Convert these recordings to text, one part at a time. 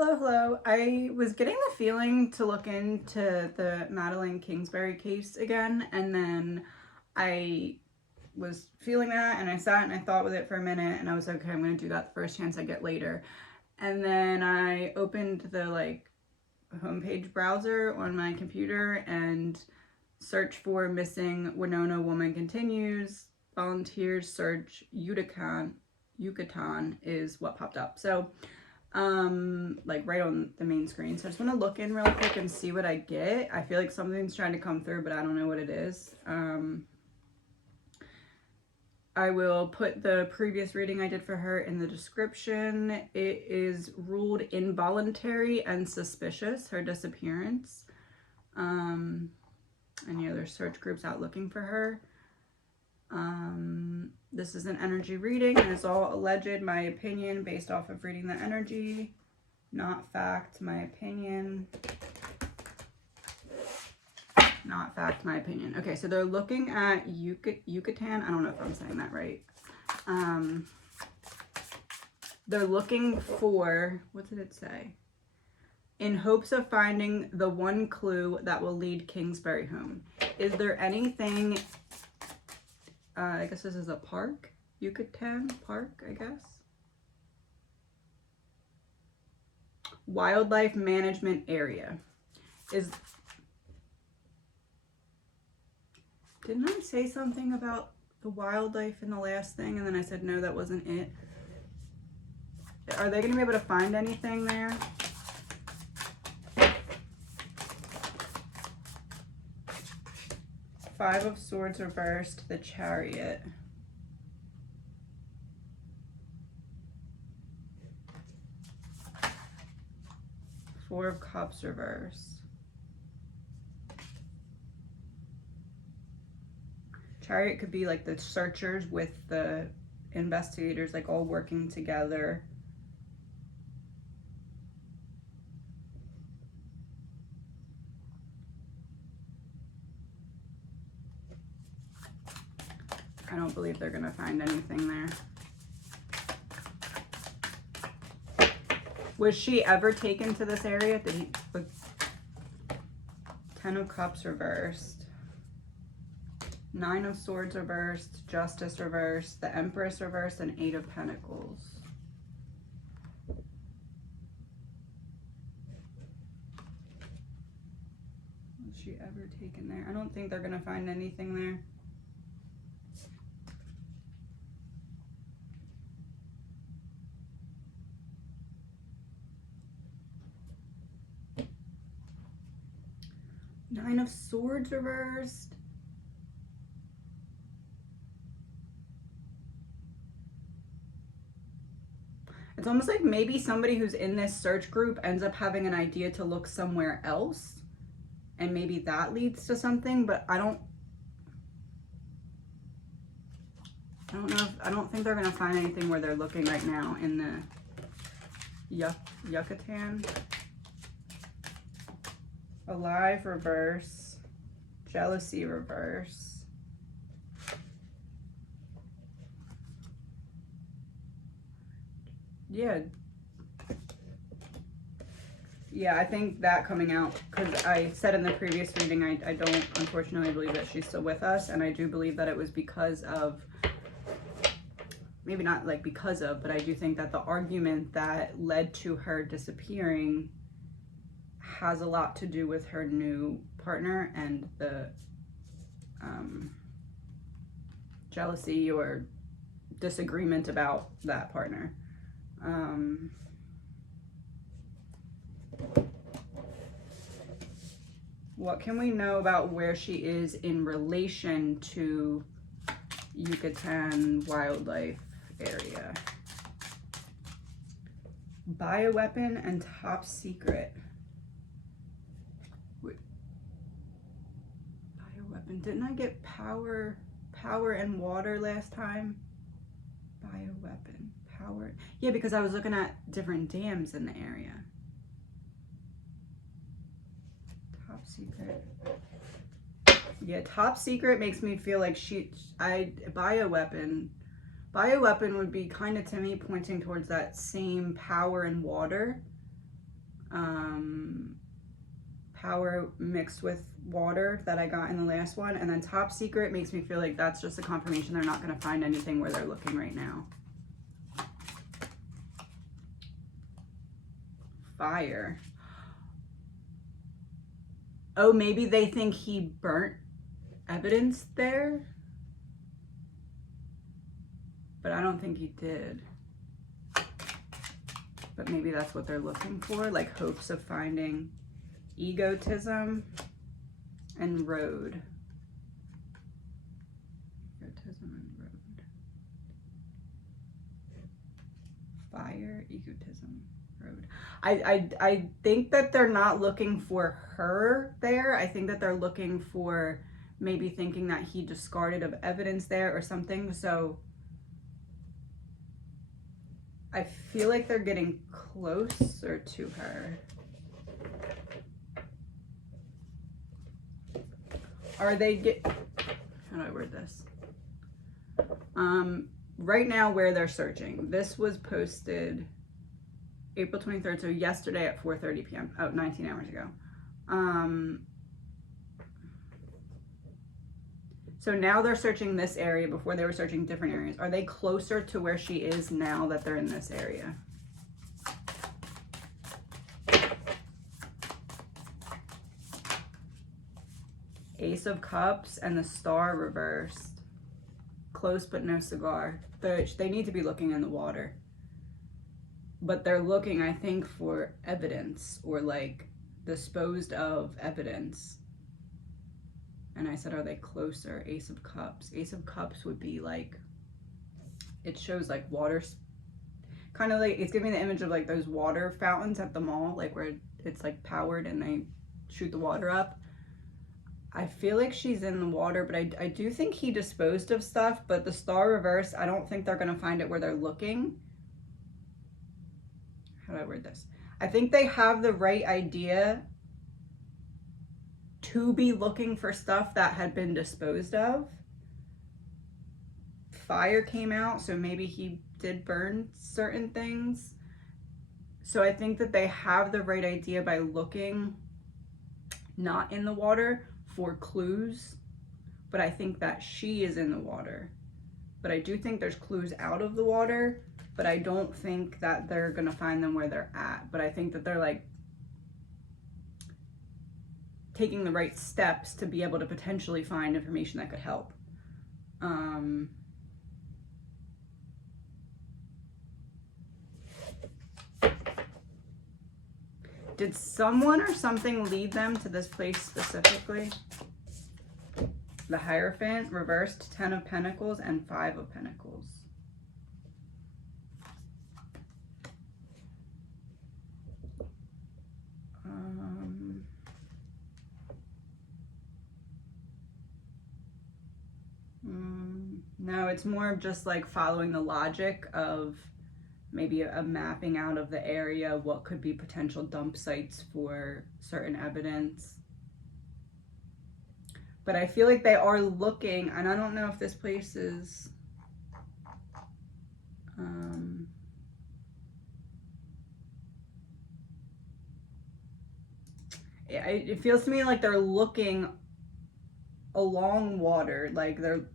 Hello, hello. I was getting the feeling to look into the MADELINE KINGSBURY case again, and then I was feeling that, and I sat and I thought with it for a minute, and I was like, okay, I'm going to do that the first chance I get later. And then I opened the homepage browser on my computer and searched for missing Winona woman continues, volunteers search Yucatan is what popped up. So like right on the main screen. So I just want to look in real quick and see what I get. I feel like something's trying to come through, but I don't know what it is. I will put the previous reading I did for her in the description. It is ruled involuntary and suspicious, her disappearance. Any other search groups out looking for her? This is an energy reading and it's all alleged, my opinion, based off of reading the energy. Not fact, my opinion. Not fact, my opinion. Okay, so they're looking at Yucatan. I don't know if I'm saying that right. They're looking for, what did it say? In hopes of finding the one clue that will lead Kingsbury home. Is there anything, I guess this is a park? Yucatan Park, I guess. Wildlife management area. Didn't I say something about the wildlife in the last thing? And then I said, no, that wasn't it. Are they going to be able to find anything there? Five of Swords reversed, the Chariot. Four of Cups reversed. Chariot could be like the searchers with the investigators, like all working together. I don't believe they're gonna find anything there. Was she ever taken to this area? Did he, Ten of Cups reversed. Nine of Swords reversed, Justice reversed, the Empress reversed, and Eight of Pentacles. Was she ever taken there? I don't think they're gonna find anything there. Nine of Swords reversed. It's almost like maybe somebody who's in this search group ends up having an idea to look somewhere else, and maybe that leads to something, but I don't know. I don't think they're gonna find anything where they're looking right now in the Yucatan. Alive reverse, Jealousy reverse. Yeah, I think that coming out, because I said in the previous reading, I don't unfortunately believe that she's still with us, and I do believe that it was because of, maybe not like because of, but I do think that the argument that led to her disappearing has a lot to do with her new partner and the jealousy or disagreement about that partner. What can we know about where she is in relation to Yucatan wildlife area? Bioweapon and top secret. Bioweapon. Didn't I get power and water last time? Bioweapon, power. Yeah, because I was looking at different dams in the area. Top secret. Yeah, top secret makes me feel like bioweapon would be kind of, to me, pointing towards that same power and water. Power mixed with water that I got in the last one. And then top secret makes me feel like that's just a confirmation they're not going to find anything where they're looking right now. Fire. Oh, maybe they think he burnt evidence there? But I don't think he did. But maybe that's what they're looking for, like hopes of finding egotism and road. Egotism and road. Fire, egotism, road. I think that they're not looking for her there. I think that they're looking for maybe thinking that he discarded of evidence there or something. So I feel like they're getting closer to her. Are they how do I word this? Right now where they're searching, this was posted April 23rd, so yesterday at 4:30 p.m. 19 hours ago. So now they're searching this area. Before they were searching different areas. Are they closer to where she is now that they're in this area? Ace of Cups and the Star reversed. Close but no cigar. They need to be looking in the water. But they're looking, I think, for evidence or like disposed of evidence. And I said, are they closer? Ace of Cups. Ace of Cups would be like, it shows like water, kind of like, it's giving the image of like those water fountains at the mall, like where it's like powered and they shoot the water up. I feel like she's in the water, but I do think he disposed of stuff, but the Star reverse, I don't think they're going to find it where they're looking. How do I word this? I think they have the right idea to be looking for stuff that had been disposed of. Fire came out, so maybe he did burn certain things. So I think that they have the right idea by looking not in the water for clues, but I think that she is in the water. But I do think there's clues out of the water, but I don't think that they're gonna find them where they're at. But I think that they're like taking the right steps to be able to potentially find information that could help. Did someone or something lead them to this place specifically? The Hierophant, reversed, 10 of Pentacles, and 5 of Pentacles. No, it's more of just like following the logic of maybe a mapping out of the area, what could be potential dump sites for certain evidence. But I feel like they are looking, and I don't know if this place is, it feels to me like they're looking along water, like they're,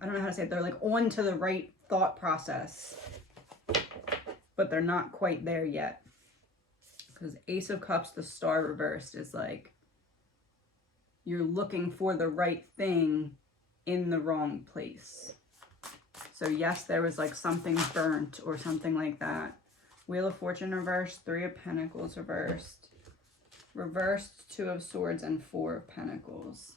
I don't know how to say it, they're like onto the right thought process, but they're not quite there yet. Because Ace of Cups, the Star reversed, is like, you're looking for the right thing in the wrong place. So yes, there was like something burnt or something like that. Wheel of Fortune reversed, 3 of Pentacles reversed. Reversed, 2 of Swords, and 4 of Pentacles.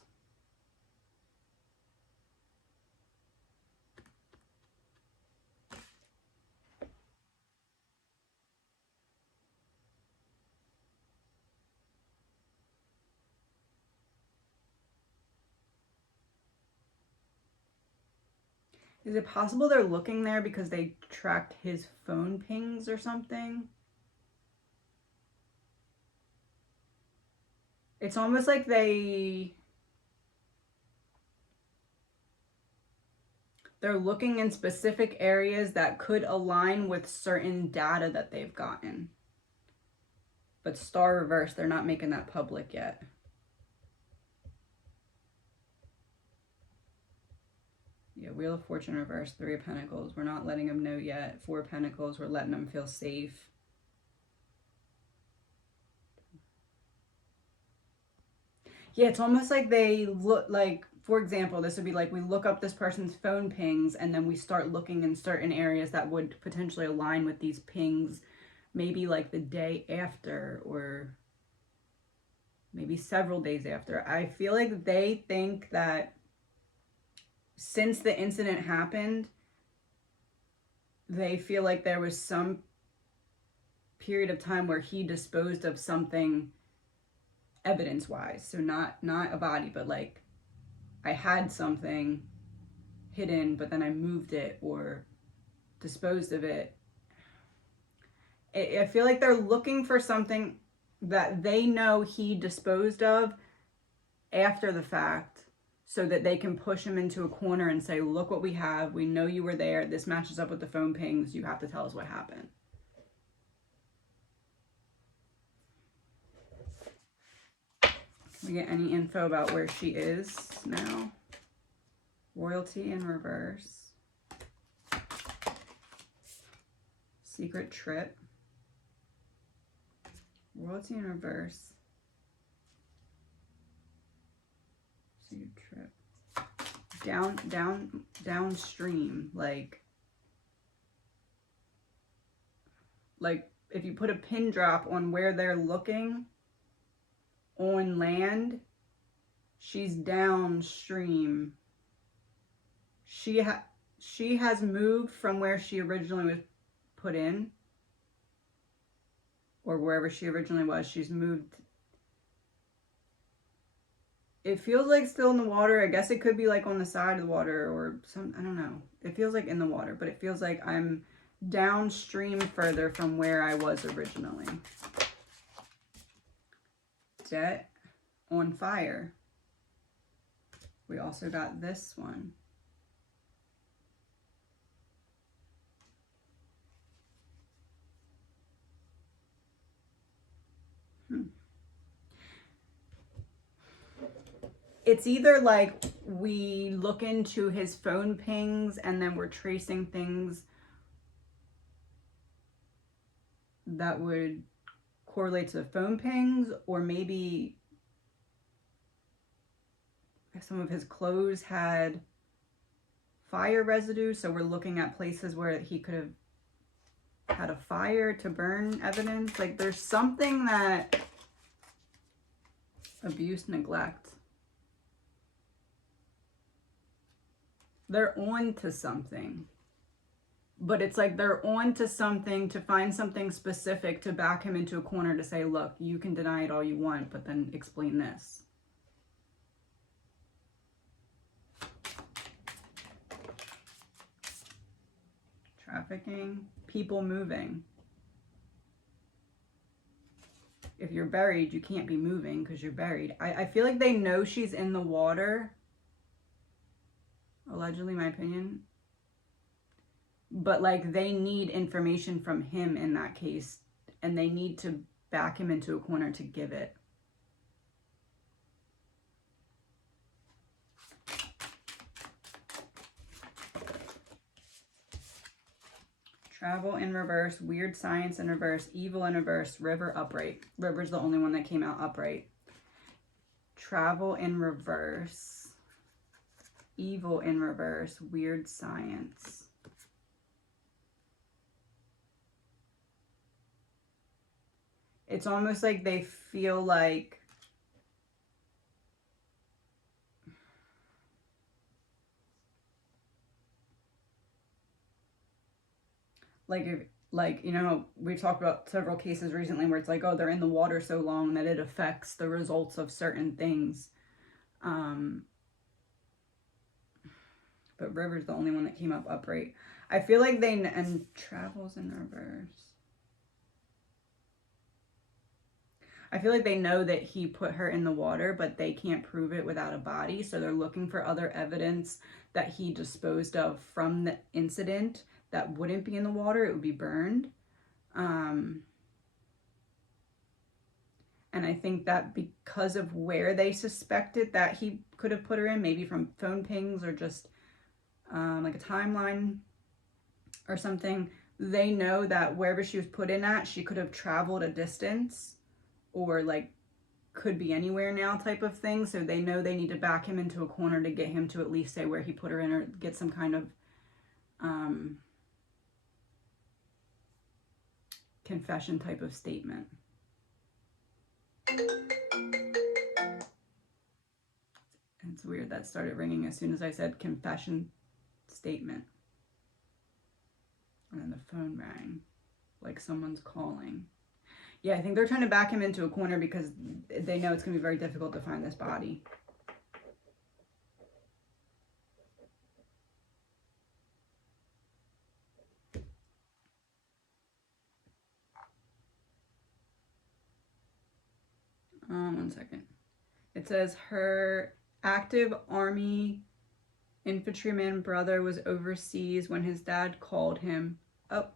Is it possible they're looking there because they tracked his phone pings or something? It's almost like they're looking in specific areas that could align with certain data that they've gotten. But Star reverse, they're not making that public yet. Yeah, Wheel of Fortune reverse, 3 of Pentacles. We're not letting them know yet. 4 of Pentacles, we're letting them feel safe. Yeah, it's almost like they look like, for example, this would be like we look up this person's phone pings and then we start looking in certain areas that would potentially align with these pings, maybe like the day after or maybe several days after. I feel like they think that since the incident happened, they feel like there was some period of time where he disposed of something evidence-wise. So not a body, but like I had something hidden, but then I moved it or disposed of it. I feel like they're looking for something that they know he disposed of after the fact, so that they can push him into a corner and say, look what we have. We know you were there. This matches up with the phone pings. You have to tell us what happened. Can we get any info about where she is now? Royalty in reverse. Secret trip. Royalty in reverse. Secret trip. Downstream, like if you put a pin drop on where they're looking on land, she's downstream. She has moved from where she originally was put in, or wherever she originally was. She's moved. It feels like still in the water. I guess it could be like on the side of the water or some, I don't know. It feels like in the water, but it feels like I'm downstream further from where I was originally. Debt on fire. We also got this one. It's either like we look into his phone pings and then we're tracing things that would correlate to the phone pings, or maybe some of his clothes had fire residue, so we're looking at places where he could have had a fire to burn evidence. Like there's something that abuse, neglect. They're on to something, but it's like they're on to something to find something specific to back him into a corner to say, look, you can deny it all you want, but then explain this. Trafficking, people moving. If you're buried, you can't be moving because you're buried. I feel like they know she's in the water. Allegedly, my opinion. But like they need information from him in that case, and they need to back him into a corner to give it. Travel in reverse, weird science in reverse, evil in reverse, river upright. River's the only one that came out upright. Travel in reverse, evil in reverse, weird science. It's almost like they feel like you know, we talked about several cases recently where it's like, oh, they're in the water so long that it affects the results of certain things. But river's the only one that came up upright. I feel like and travels in reverse. I feel like they know that he put her in the water, but they can't prove it without a body. So they're looking for other evidence that he disposed of from the incident that wouldn't be in the water. It would be burned. And I think that because of where they suspected that he could have put her in, maybe from phone pings or just like a timeline or something, they know that wherever she was put in at, she could have traveled a distance or like could be anywhere now type of thing. So they know they need to back him into a corner to get him to at least say where he put her in or get some kind of confession type of statement. It's weird that started ringing as soon as I said confession statement. And then the phone rang, like someone's calling. Yeah, I think they're trying to back him into a corner because they know it's going to be very difficult to find this body. One second. It says her active Army infantryman brother was overseas when his dad called him. Oh.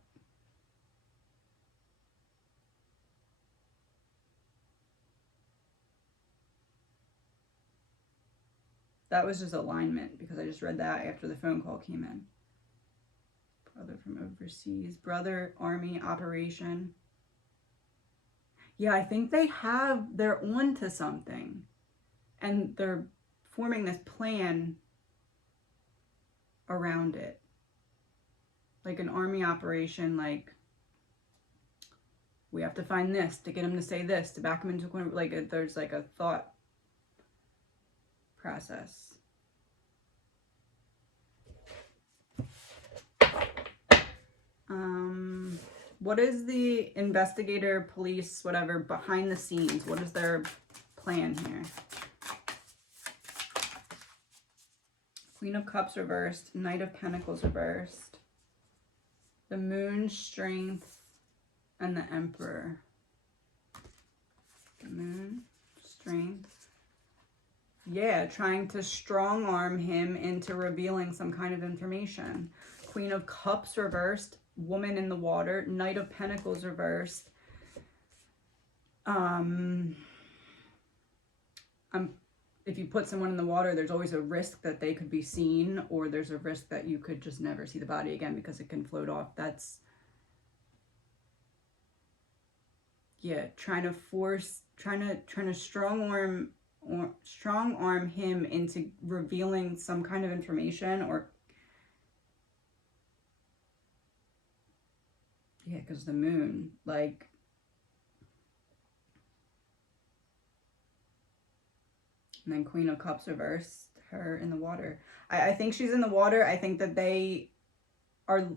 That was just alignment because I just read that after the phone call came in. Brother from overseas. Brother, Army, operation. Yeah, I think they're on to something. And they're forming this plan around it. Like an army operation, like we have to find this to get him to say this, to back him into a corner. Like there's like a thought process. What is the investigator, police, whatever, behind the scenes? What is their plan here? Queen of Cups reversed, Knight of Pentacles reversed, the Moon, Strength, and the Emperor. The Moon, Strength. Yeah, trying to strong arm him into revealing some kind of information. Queen of Cups reversed, Woman in the Water, Knight of Pentacles reversed. If you put someone in the water, there's always a risk that they could be seen, or there's a risk that you could just never see the body again because it can float off. That's, yeah, trying to strong arm him into revealing some kind of information, or yeah, because the Moon, like, and then Queen of Cups reversed, her in the water. I think she's in the water. I think that they are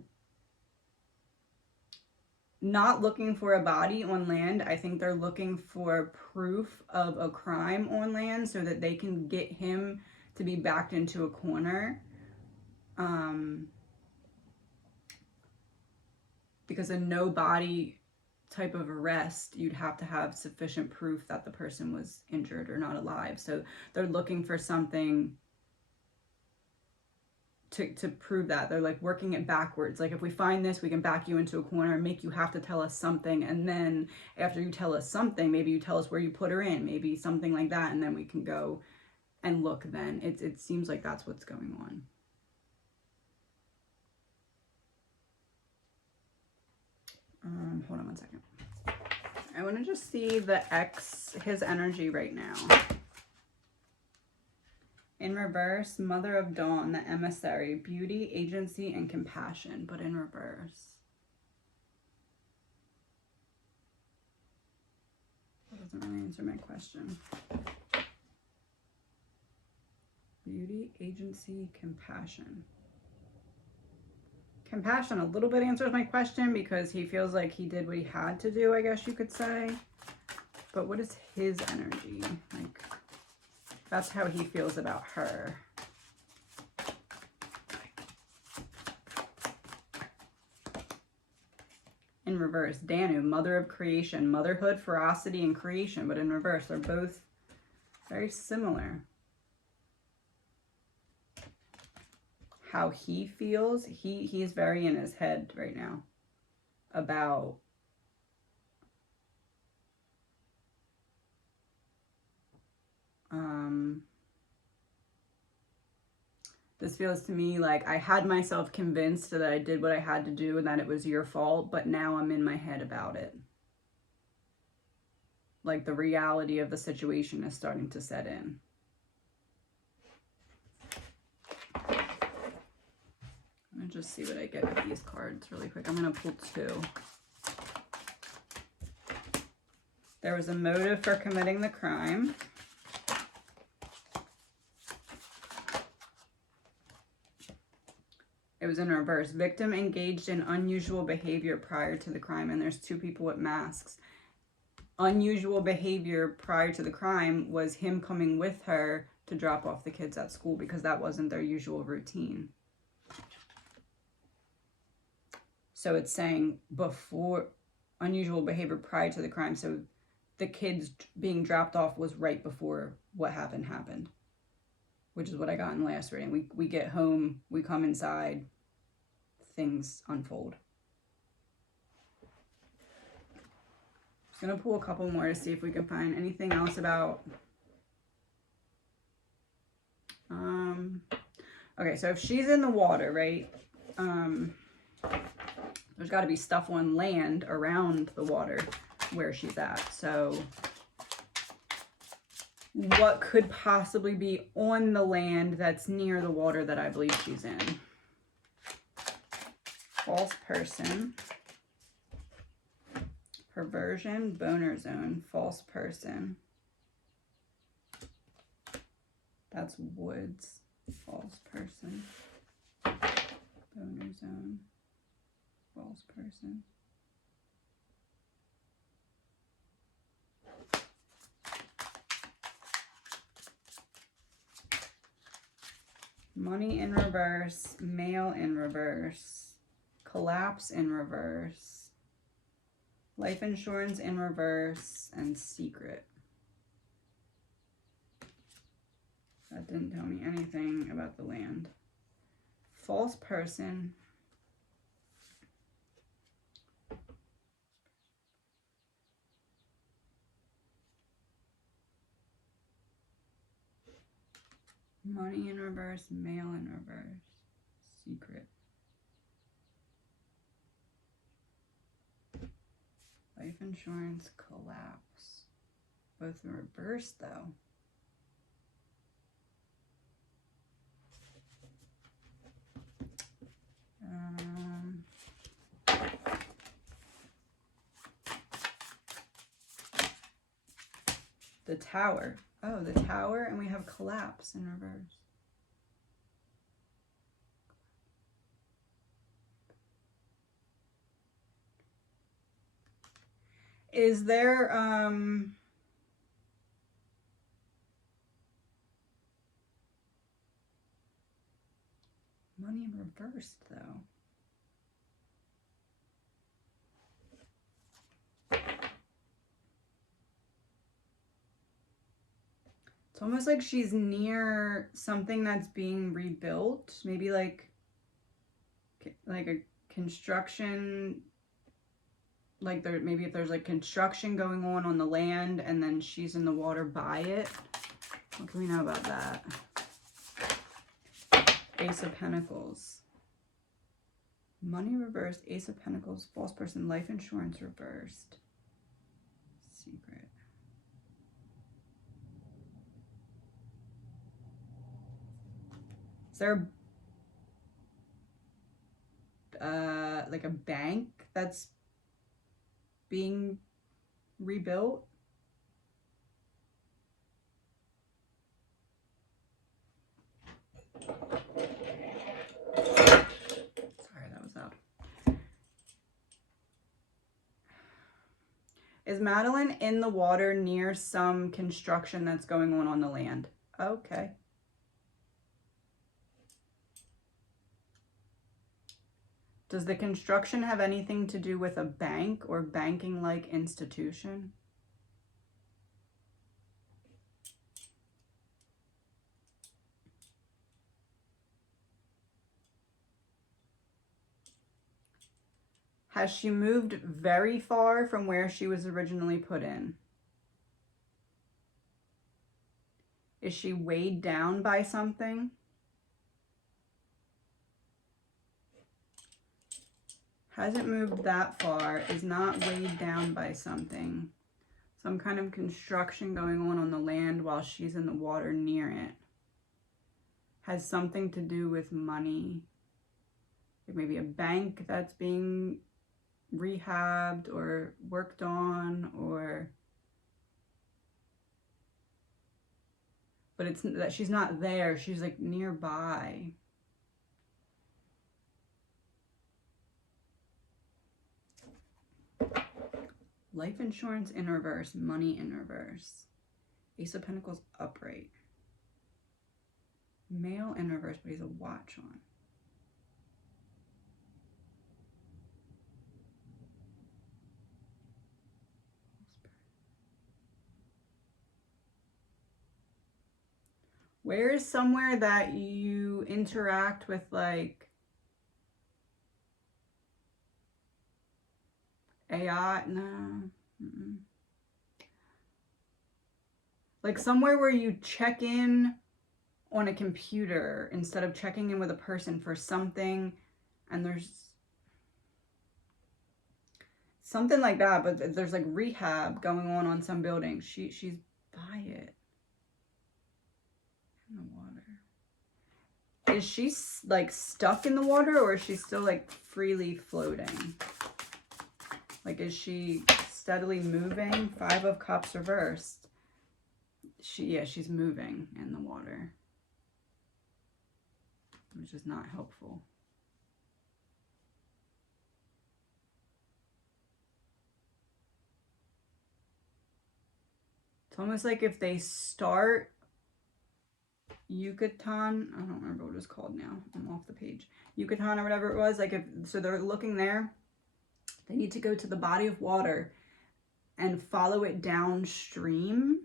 not looking for a body on land. I think they're looking for proof of a crime on land so that they can get him to be backed into a corner. Because a no body type of arrest, you'd have to have sufficient proof that the person was injured or not alive. So they're looking for something to prove that. They're like working it backwards. Like, if we find this, we can back you into a corner and make you have to tell us something. And then after you tell us something, maybe you tell us where you put her in, maybe something like that. And then we can go and look then. It seems like that's what's going on. Hold on one second. I want to just see the ex, his energy right now. In reverse, Mother of Dawn, the emissary, beauty, agency, and compassion, but in reverse. That doesn't really answer my question. Beauty, agency, compassion. Compassion a little bit answers my question because he feels like he did what he had to do, I guess you could say. But what is his energy? Like, that's how he feels about her. In reverse, Danu, mother of creation, motherhood, ferocity, and creation. But in reverse, they're both very similar. How he feels, he's very in his head right now about This feels to me like I had myself convinced that I did what I had to do and that it was your fault, but now I'm in my head about it. Like the reality of the situation is starting to set in. I'm gonna just see what I get with these cards really quick. I'm gonna pull 2. There was a motive for committing the crime. It was in reverse. Victim engaged in unusual behavior prior to the crime. And there's 2 people with masks. Unusual behavior prior to the crime was him coming with her to drop off the kids at school because that wasn't their usual routine. So it's saying before unusual behavior prior to the crime. So the kids being dropped off was right before what happened, which is what I got in the last reading. We get home, we come inside, things unfold. Just gonna pull a couple more to see if we can find anything else about. Okay, so if she's in the water, right? There's got to be stuff on land around the water where she's at. So what could possibly be on the land that's near the water that I believe she's in? False person. Perversion, boner zone, false person. That's woods, false person. Boner zone, false person. Money in reverse, mail in reverse, collapse in reverse, life insurance in reverse, and secret. That didn't tell me anything about the land. False person. Money in reverse, mail in reverse, secret. Life insurance, collapse. Both in reverse though. The tower. Oh, the tower, and we have collapse in reverse. Is there, money in reverse, though? It's almost like she's near something that's being rebuilt. Maybe like a construction, like there, maybe if there's like construction going on the land and then she's in the water by it. What can we know about that? Ace of Pentacles. Money reversed, Ace of Pentacles, false person, life insurance reversed. Secret. Is there like a bank that's being rebuilt? Sorry, that was out. Is Madeline in the water near some construction that's going on the land? Okay. Does the construction have anything to do with a bank or banking-like institution? Has she moved very far from where she was originally put in? Is she weighed down by something? hasn't moved that far, is not weighed down by something. Some kind of construction going on the land while she's in the water near it. Has something to do with money. Like maybe a bank that's being rehabbed or worked on, or... But it's that she's not there, she's like nearby. Life insurance in reverse, money in reverse. Ace of Pentacles upright. Male in reverse, but he has a watch on. Where is somewhere that you interact with like AI? No. Mm-mm. Like somewhere where you check in on a computer instead of checking in with a person for something, and there's something like that, but there's like rehab going on some building. She's by it. In the water. Is she like stuck in the water, or is she still like freely floating? Like, is she steadily moving? 5 of Cups reversed. She's moving in the water, which is not helpful. It's almost like if they start Yucatan, I don't remember what it was called now, I'm off the page, Yucatan or whatever it was, like if, so they're looking there, they need to go to the body of water and follow it downstream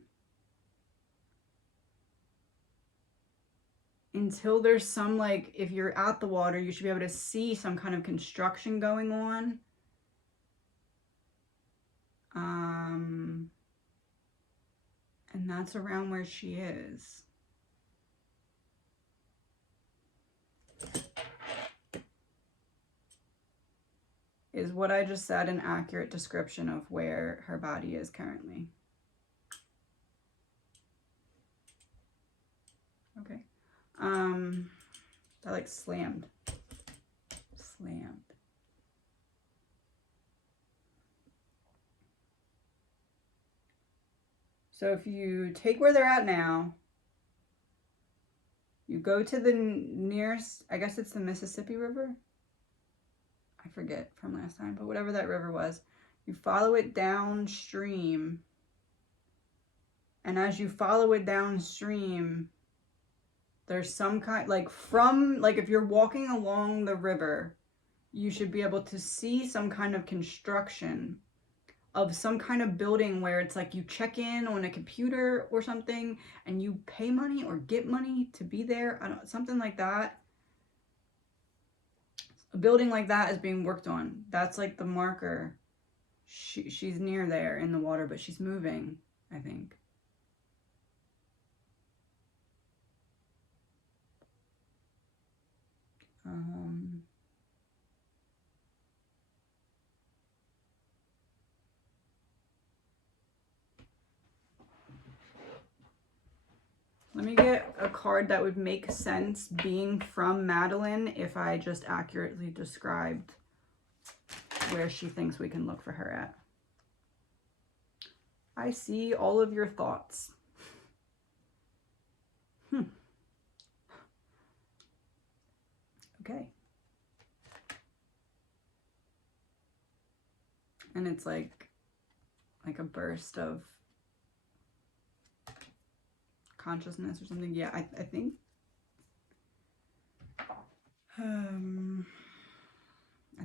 until there's some, like, if you're at the water, you should be able to see some kind of construction going on. And that's around where she is. Is what I just said an accurate description of where her body is currently? Okay. That like slammed. So if you take where they're at now, you go to the nearest, I guess it's the Mississippi River. I forget from last time, but whatever that river was, you follow it downstream. And as you follow it downstream, there's some kind, like from, like if you're walking along the river, you should be able to see some kind of construction of some kind of building where it's like you check in on a computer or something and you pay money or get money to be there. I don't, something like that. A building like that is being worked on. That's like the marker. She's near there in the water, but she's moving, I think. Let me get a card that would make sense being from Madeline if I just accurately described where she thinks we can look for her at. I see all of your thoughts. Okay. And it's like a burst of consciousness or something. Yeah, I think I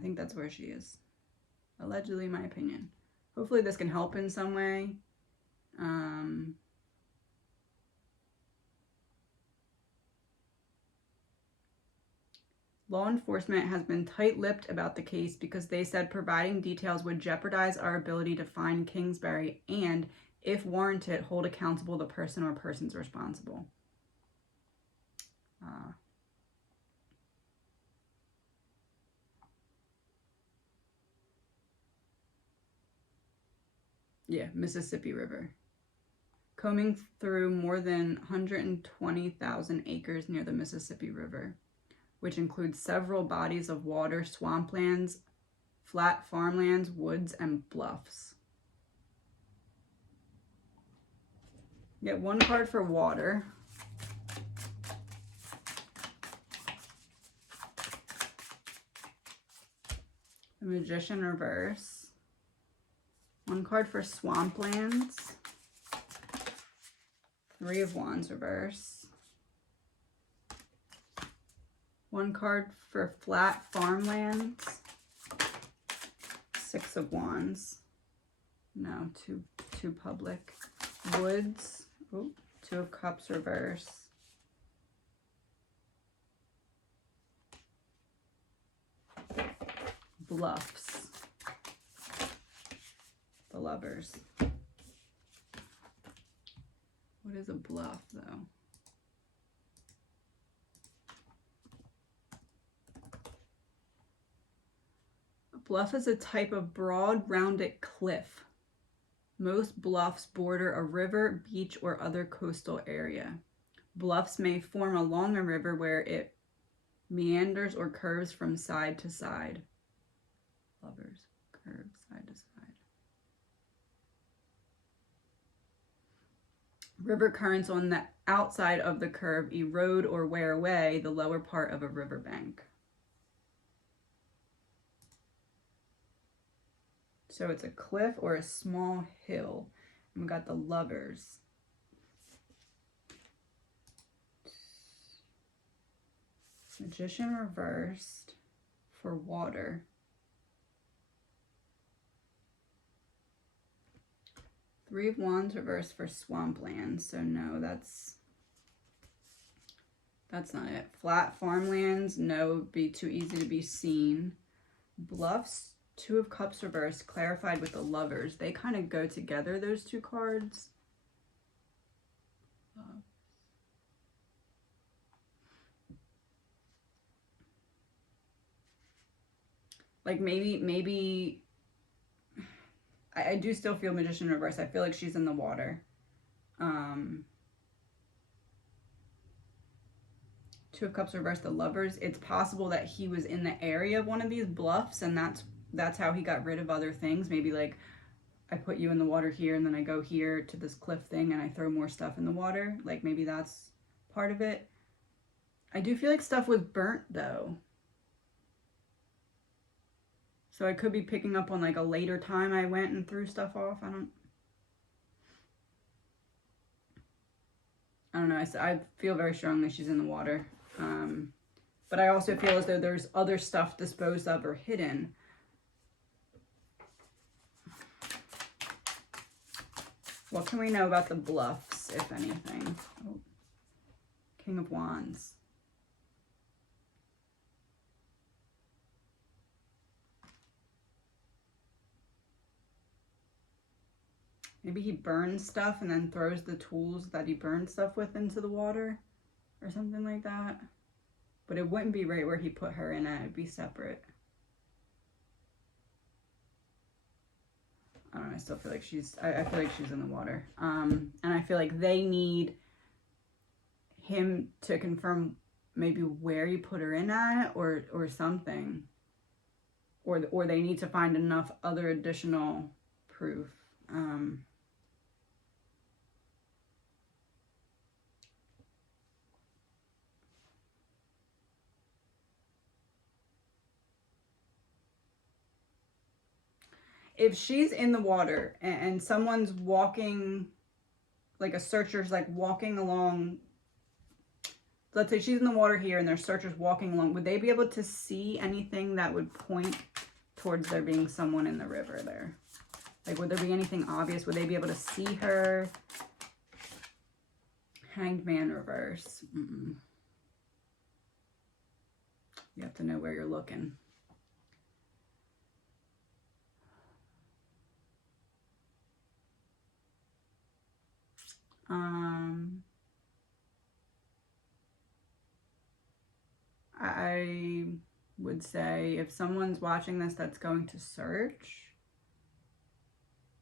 think that's where she is. Allegedly, my opinion. Hopefully this can help in some way. Law enforcement has been tight-lipped about the case because they said providing details would jeopardize our ability to find Kingsbury and, if warranted, hold accountable the person or persons responsible. Yeah, Mississippi River. Combing through more than 120,000 acres near the Mississippi River, which includes several bodies of water, swamplands, flat farmlands, woods, and bluffs. Get one card for water. The Magician reverse. One card for swamplands. Three of Wands reverse. One card for flat farmlands. Six of Wands. No, too public. Woods. Ooh, Two of Cups reverse. Bluffs. The Lovers. What is a bluff, though? A bluff is a type of broad, rounded cliff. Most bluffs border a river, beach, or other coastal area. Bluffs may form along a river where it meanders or curves from side to side. Lovers, curve side to side. River currents on the outside of the curve erode or wear away the lower part of a riverbank. So it's a cliff or a small hill. And we got the Lovers. Magician reversed for water. Three of Wands reversed for swampland. So no, that's not it. Flat farmlands, no, would be too easy to be seen. Bluffs, Two of Cups reversed, clarified with the Lovers. They kind of go together, those two cards. Like maybe I do still feel Magician reverse. I feel like she's in the water. Two of Cups reversed, the Lovers. It's possible that he was in the area of one of these bluffs, and that's how he got rid of other things. Maybe like I put you in the water here, and then I go here to this cliff thing, and I throw more stuff in the water. Like maybe that's part of it. I do feel like stuff was burnt though. So I could be picking up on like a later time I went and threw stuff off. I don't know. I feel very strongly she's in the water. But I also feel as though there's other stuff disposed of or hidden. What can we know about the bluffs, if anything? Oh, King of Wands. Maybe he burns stuff and then throws the tools that he burned stuff with into the water or something like that. But it wouldn't be right where he put her in at. It'd be separate. I don't know. I still feel like I feel like she's in the water. And I feel like they need him to confirm maybe where he put her in at or something. Or they need to find enough other additional proof. If she's in the water and someone's walking, like a searcher's like walking along, let's say she's in the water here and there's searchers walking along, would they be able to see anything that would point towards there being someone in the river there? Like, would there be anything obvious? Would they be able to see her? Hanged Man reverse. You have to know where you're looking. I would say if someone's watching this that's going to search,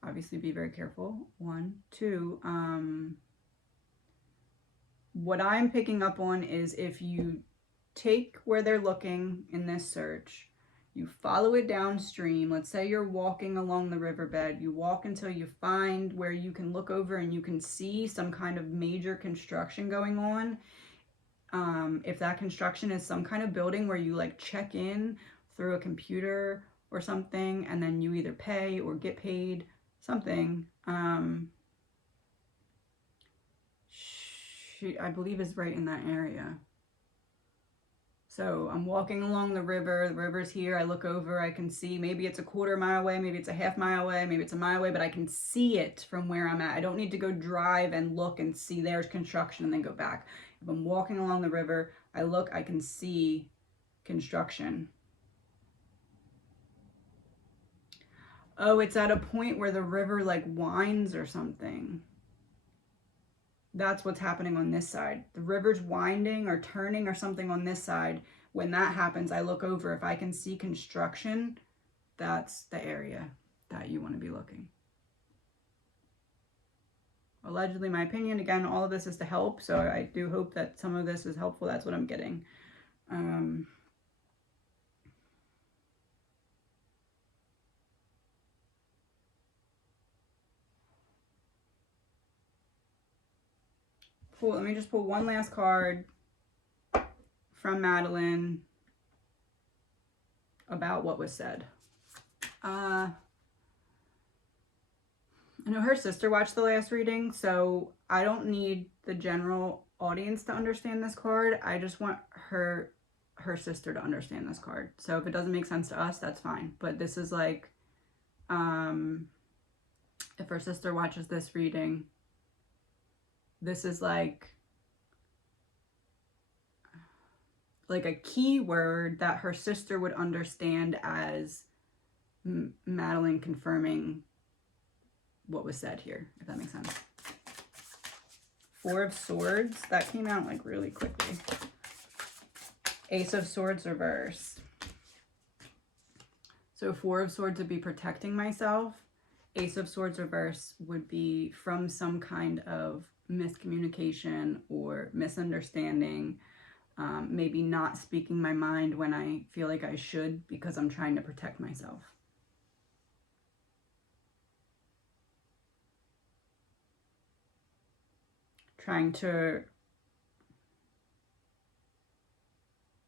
obviously be very careful. 1, 2, what I'm picking up on is if you take where they're looking in this search, you follow it downstream. Let's say you're walking along the riverbed. You walk until you find where you can look over and you can see some kind of major construction going on. If that construction is some kind of building where you like check in through a computer or something, and then you either pay or get paid something, I believe is right in that area. So I'm walking along the river's here, I look over, I can see, maybe it's a quarter mile away, maybe it's a half mile away, maybe it's a mile away, but I can see it from where I'm at. I don't need to go drive and look and see there's construction and then go back. If I'm walking along the river, I look, I can see construction. Oh, it's at a point where the river like winds or something. That's what's happening on this side. The river's winding or turning or something on this side. When that happens, I look over. If I can see construction, that's the area that you want to be looking. Allegedly, my opinion. Again, all of this is to help, so I do hope that some of this is helpful. That's what I'm getting. Let me just pull one last card from Madeline about what was said. I know her sister watched the last reading, so I don't need the general audience to understand this card. I just want her sister to understand this card. So if it doesn't make sense to us, that's fine. But this is like, if her sister watches this reading, this is like a keyword that her sister would understand as Madeline confirming what was said here, if that makes sense. 4 of Swords, that came out like really quickly. Ace of Swords reversed. So 4 of Swords would be protecting myself. Ace of Swords reverse would be from some kind of miscommunication or misunderstanding, maybe not speaking my mind when I feel like I should because I'm trying to protect myself. Trying to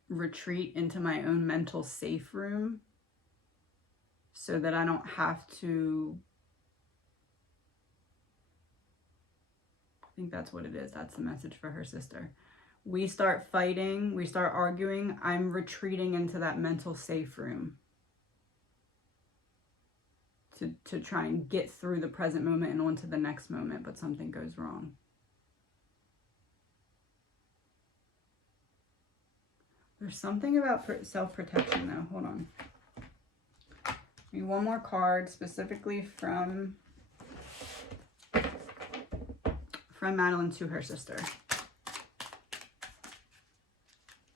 retreat into my own mental safe room so that I don't have to. I think that's what it is. That's the message for her sister. We start fighting, we start arguing, I'm retreating into that mental safe room to try and get through the present moment and on to the next moment, but something goes wrong. There's something about self-protection though. Hold on. Give me one more card specifically from Madeline to her sister.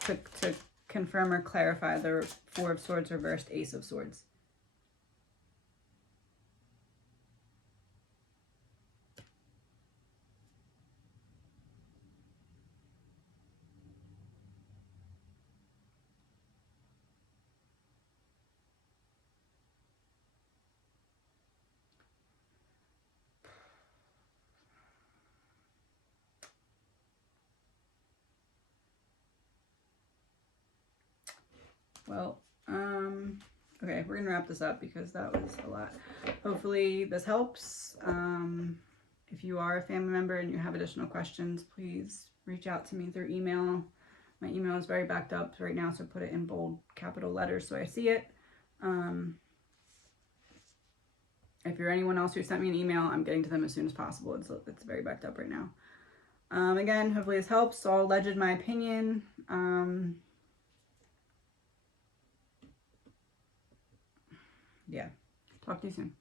To confirm or clarify the 4 of Swords reversed, Ace of Swords. Well, okay, we're gonna wrap this up because that was a lot. Hopefully this helps. If you are a family member and you have additional questions, please reach out to me through email. My email is very backed up right now, so put it in bold capital letters so I see it. If you're anyone else who sent me an email, I'm getting to them as soon as possible. It's very backed up right now. Again, hopefully this helps. All alleged my opinion. Yeah. Talk to you soon.